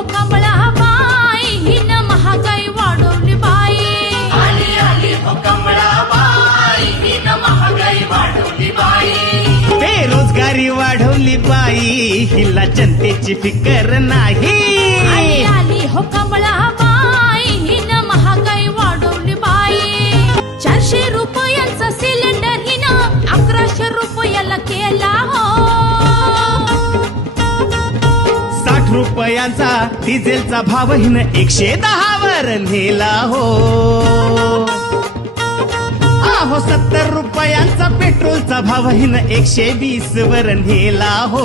हो कमळा बाई हिनं महागाई वाढवली बाई. आली आली हो कमळाबाई हिनं महागाई वाढवली बाई. बेरोजगारी वाढवली बाई हिला जनतेची फिकर नाही. आली आली हो कमळा बाई हिनं महागाई वाढवली बाई. 400 रुपयांचा सिलेंडर हिनं 1100 रुपयाला केला हो. 60 रुपयांचा डिझेलचा भाव हिनं 110 वर नेला हो. अहो 70 रुपयांचा पेट्रोलचा भाव हिनं 120 वर नेला हो.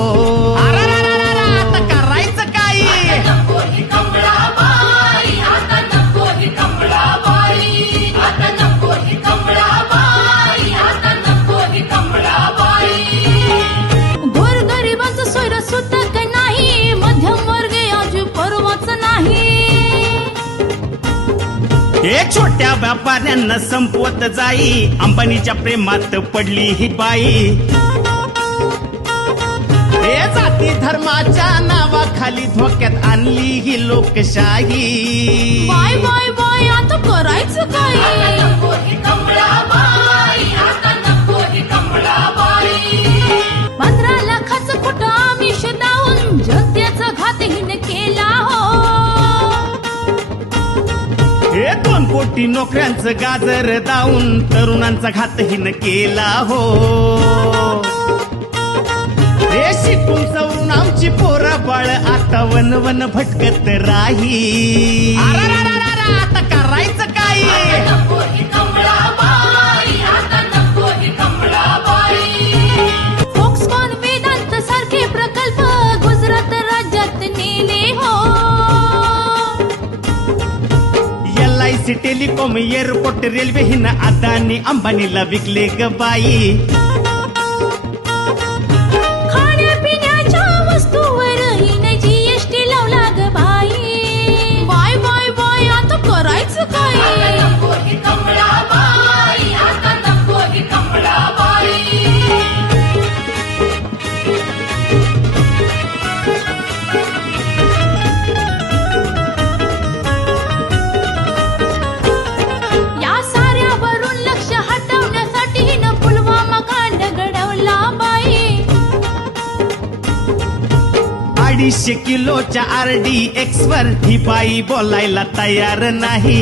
आता करायचं काय? नको ही कमळाबाई, आता नको ही कमळाबाई, आता नको ही कमळाबाई, आता नको ही कमळाबाई. गोरगरिबांचं सोयरं सुतक नाही, मध्यमवर्गीय आज परवाच नाही. हे छोट्या व्यापाऱ्यांना संपवत जाई अंबानीच्या प्रेमात पडली ही बाई. हे जाती धर्माच्या नावाखाली धोक्यात आणली ही लोकशाही. बाय बाय बाय आता करायचं आता काय? नको ही कमळाबाई, आता नको ही कमळाबाई. 15 लाखाचं खोटं आमिष दावून जनतेचा घात हिने केला हो. हे 2 कोटी नोकऱ्यांचं गाजर दावून तरुणांचा घात हिनं केला हो. हे शिकून सवरून आमची पोरं बाळ आता वन वन भटकत राही. आता करायचं काय? नको ही कमळाबाई, आता नको ही कमळाबाई. फोक्सकॉन वेदांत सारखे प्रकल्प गुजरात राज्यात नेले हो. LIC टेलिकॉम एअरपोर्ट रेल्वे हिनं अदानी अंबानीला विकले ग बाई. खाण्यापिण्याच्या वस्तूवर हिने GST लावला ग बाई. बाय बाय बाय आता करायचं आता काय? नको ही कमळाबाई, आता नको ही कमळाबाई. या साऱ्यावरून लक्ष हटवण्यासाठी हिनं पुलवामा कांड घडवला बाई. 250 किलोच्या RDX वर ही बाई बोलायला तयार नाही.